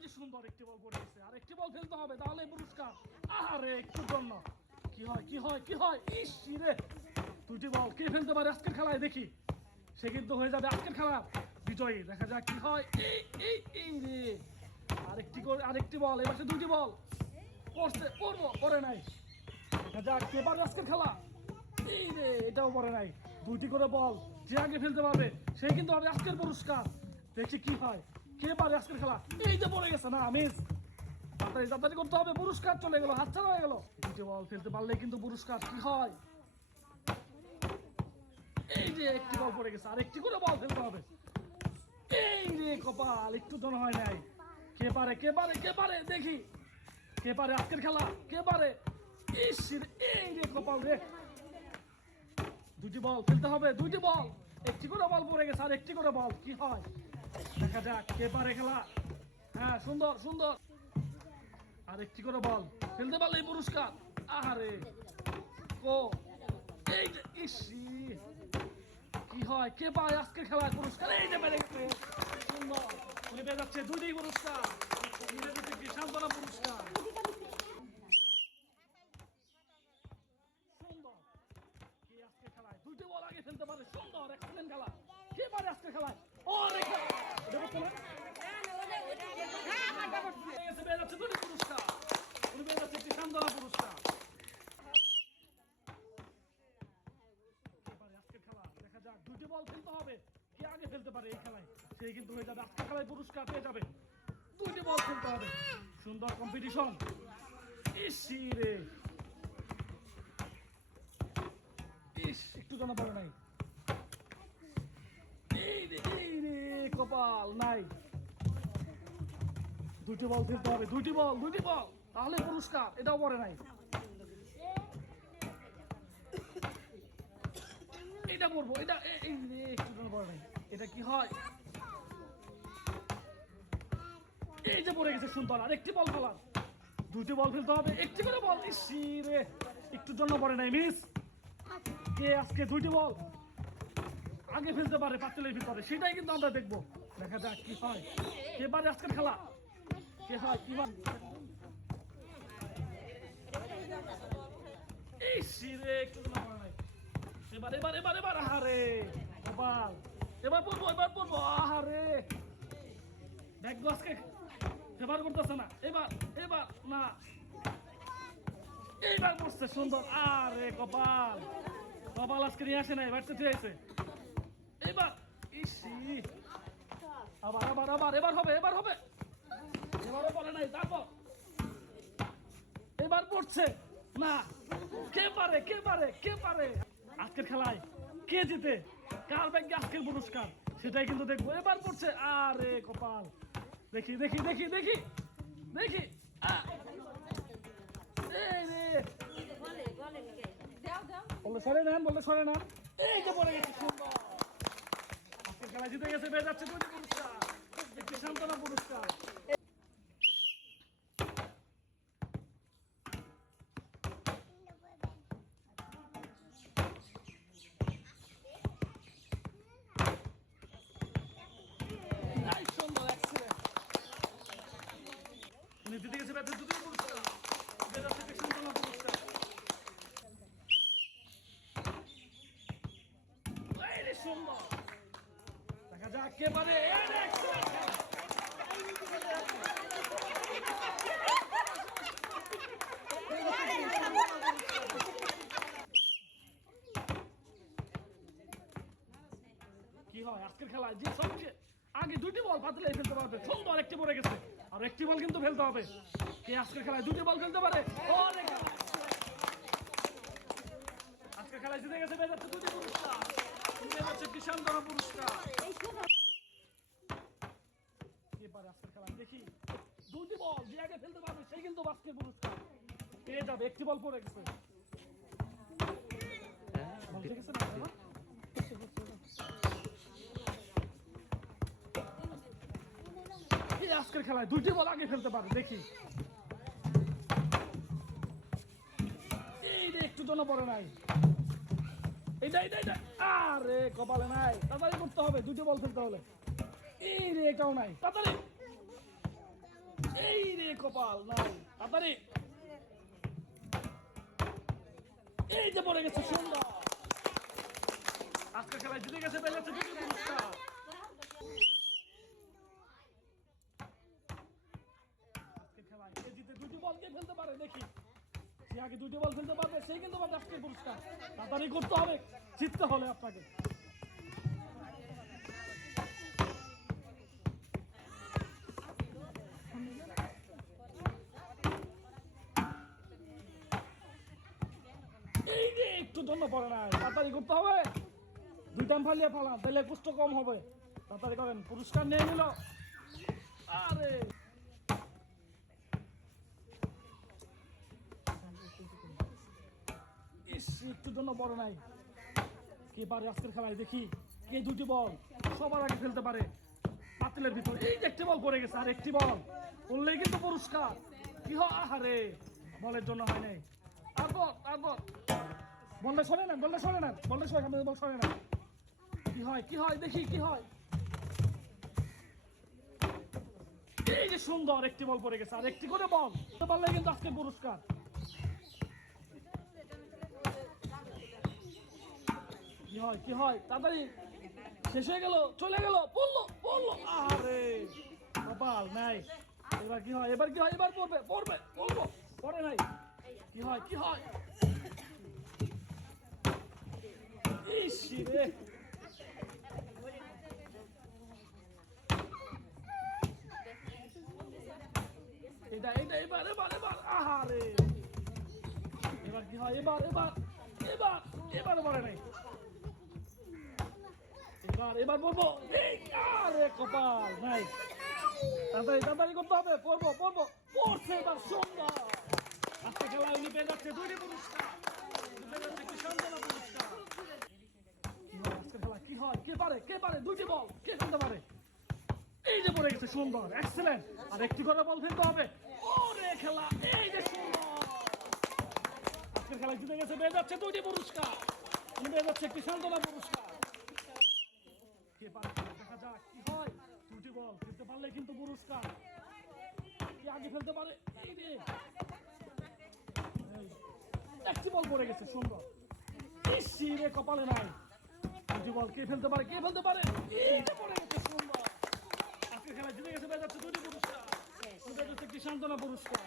যে সুন্দর একটি বল গেছে আর একটি বল ফেলতে হবে, তাহলে পুরস্কার। আরে একটু জন্য। কি হয় কি হয় কি হয়? ইস, রে। দুটি বল। কে ফেলতে পারে আজকের খেলায় দেখি। সে কিন্তু হয়ে যাবে আজকের খেলা। বিজয়ী। দেখা যাক কি হয়। এই এই রে। আরেকটি করে, আরেকটি বল। এবার সে দুটি বল। পড়ছে, পড়ব, পড়ে নাই। দেখা যাক কে পারে আজকের খেলা। এই, রে, এটাও পড়ে নাই। দুইটি করে বল। যে আগে ফেলতে পারবে, সে কিন্তু হবে আজকের পুরস্কার। দেখি কি হয়। কে পারে আজকের খেলা? এই যে পড়ে গেছে না মিস তাড়াতাড়ি তাড়াতাড়ি করতে হবে, পুরস্কার চলে গেল হাতছাড়া হয়ে গেল। দুটি বল ফেলতে পারলে কিন্তু পুরস্কার, কি হয়? এই যে একটি বল পড়ে গেছে আর একটি করে বল ফেলতে হবে। এই রে কপাল, একটু হয় নাই। কে পারে কে পারে কে পারে, দেখি। কে পারে আজকের খেলা? কে পারে? এই রে কপাল রে। দুটি বল ফেলতে হবে, দুইটি বল একটি করে বল পড়ে গেছে আর একটি করে বল কি হয়? দেখা যাক, কে পারে খেলা? হ্যাঁ সুন্দর সুন্দর। আর একটি করে বল। ফেলতে পারলে এই পুরস্কার। আহারে ইসি কি হয়, কে পায় আজকের খেলায় পুরস্কার? এই যে পেরে গেছে। সুন্দর। উনি পেয়ে যাচ্ছে দুটি পুরস্কার। কি সান্ত্বনা পুরস্কার। কে আজকে খেলায়? দুইটি বল আগে ফেলতে পারে সুন্দর। এক্সেলেন্ট খেলা। কে পারে আজকে খেলায়? ও দুটি দুটি বল ফেলতে হবে কে আগে ফেলতে পারে এই খেলায় সেই কিন্তু হয়ে যাবে আজকের খেলায় পুরস্কার পেয়ে যাবে দুইটি বল ফেলতে হবে সুন্দর কম্পিটিশন ইসি রে ইস। একটু জানা পড়ে নাই এই রে এই রে কপাল নাই। দুটি বল ফেলতে হবে দুটি বল দুটি বল। তাহলে পুরস্কার, এটাও পরে নাই। এটা পড়ব, এটা, এ- এই রে একটু নাই। এটা কি হয়? এই যে পড়ে গেছে সুন্দর আর একটি বল ফেলার দুটি বল ফেলতে হবে, একটি করে বল। ইসি রে একটু জন্য পড়ে নাই, মিস। কে আজকে দুইটি বল? আগে ফেলতে পারে পাঁচচল্লিশ ভিতরে সেটাই কিন্তু আমরা দেখব। দেখা যাক কি হয়। পারে আজকের খেলা? কে হয়, কি। এবার এবার এবার এবার এবার পড়ব এবার পড়ব দেখব আজকে এবার করতেছে না। এবার এবার, না। এইবার বসছে সুন্দর। আরে কপাল কপাল আজকে নিয়ে আসে নাই, বাড়তে ঠিক আছে এবার আবার আবার আবার এবার হবে এবার হবে। এবারও বলে নাই তারপর। এবার পড়ছে। না কে পারে কে পারে কে পারে? আজকের খেলায় কে জিতে? কার ব্যাংকে আজকের পুরস্কার? সেটাই কিন্তু দেখব। এবার পড়ছে। আরে কপাল। দেখি দেখি দেখি দেখি। দেখি। বললে সরে নেন বললে সরে নেন এই যে পড়ে গেছে সুন্দর। খেলা জিতে গেছে পেয়ে যাচ্ছে দুটি পুরস্কার। একটি সান্ত্বনা পুরস্কার। জিতে গেছে যাচ্ছে দুটি পুরস্কার। সান্ত্বনা পুরস্কার। দেখা যাক। কি হয়? আজকের খেলায় যে সবচেয়ে আগে দুটি বল পাতলে ফেলতে পারবে। সুন্দর একটি পড়ে গেছে। আর একটি বল কিন্তু ফেলতে হবে। কে আজকের খেলায় দুটি বল ফেলতে পারে? ও রে খেলা। আজকের খেলায় জিতে গেছে পেয়ে দুটি পুরস্কার। পেয়ে যাচ্ছে কিষান ধরা পুরস্কার। পারে আজকের খেলায় দেখি। দুটি বল যে আগে ফেলতে পারবে সেই কিন্তু বাস্কের পুরস্কার। পেয়ে যাবে, একটি বল পড়ে গেছে। বল আজকের খেলায় দুইটি বল আগে ফেলতে পারে দেখি। একটু জন্য পড়ে নাই। এইটা এইটা এইটা। আরে, কপালে নাই। তাড়াতাড়ি করতে হবে, দুটো বল খেলতে হলে এই রে এটাও নাই। তাড়াতাড়ি। এই রে, কপাল নাই। তাড়াতাড়ি। এই যে পড়ে গেছে সুন্দর। আজকে খেলায় জিতে গেছে পেয়ে যাচ্ছে দুটি পুরস্কার আজকের খেলায় কে জিতে দুটি বল কে ফেলতে পারে দেখি বল ফেলতে পারবে, সেই কিন্তু পুরস্কার। তাড়াতাড়ি করতে হবে, জিততে হলে আপনাকে। এই যে একটু জন্য পড়ে না, তাড়াতাড়ি করতে হবে। দুই টাইম ফালিয়ে ফেলাম তাহলে কুষ্ট কম হবে। তাড়াতাড়ি করেন, পুরস্কার নিয়ে নিল। আরে! একটু জন্য বড় নাই। কে পারে আজকের খেলায় দেখি কে দুটি বল সবার আগে ফেলতে পারে পাতিলের ভিতর। এই যে একটি বল পড়ে গেছে, আর একটি বল করলেই কিন্তু পুরস্কার। কি হয়? আহারে, বলের জন্য হয় নাই। তারপর তারপর। বললে সরে না বললে সরে না বললে সরে না বল সরে না কি হয়? কি হয়? দেখি, কি হয়? এই যে সুন্দর, একটি বল পড়ে গেছে, আর একটি করে বল। পারলে কিন্তু আজকে পুরস্কার। কি হয় কি হয়? তাড়াতাড়ি। শেষ হয়ে গেল, চলে গেল, পড়ল পড়ল। আরে কপাল, নাই। এবার কি হয়? এবার কি হয়? এবার পড়বে পড়বে পড়ব পড়ে নাই। কি হয়? কি হয়? ইস, রে। এটা এটা, এবার এবার এবার। আহারে। এবার কি হয়? এবার এবার এবার এবার পড়ে নাই। এবার এবার এই আরে কপাল নাই তাড়াতাড়ি তাড়াতাড়ি করতে হবে, পড়ব পড়ব, পড়ছে এবার সুন্দর আজকে খেলা উনি পেয়ে যাচ্ছে দুইটি পুরস্কার। পুরস্কার। খেলা কি হয়? কে পারে? কে পারে? দুইটি বল। কে খেলতে পারে? এই যে পড়ে গেছে সুন্দর এক্সেলেন্ট আর একটি করে বল ফেলতে হবে। ওরে খেলা, এই যে সুন্দর। আজকের খেলা জিতে গেছে পেয়ে যাচ্ছে দুইটি পুরস্কার। উনি পেয়ে যাচ্ছে একটি সান্ত্বনা পুরস্কার। কে পারে দেখা যাক কি হয়। দুটি বল ফেলতে পারলে কিন্তু পুরস্কার। কে আগে ফেলতে পারে? এই রে একটি বল পড়ে গেছে সুন্দর ইসি রে কপালে নাই। দুটি বল কে ফেলতে পারে? কে ফেলতে পারে? এই যে পড়ে গেছে সুন্দর আজকে খেলা জিতে গেছে যাচ্ছে দুটি পুরস্কার। সান্ত্বনা পুরস্কার।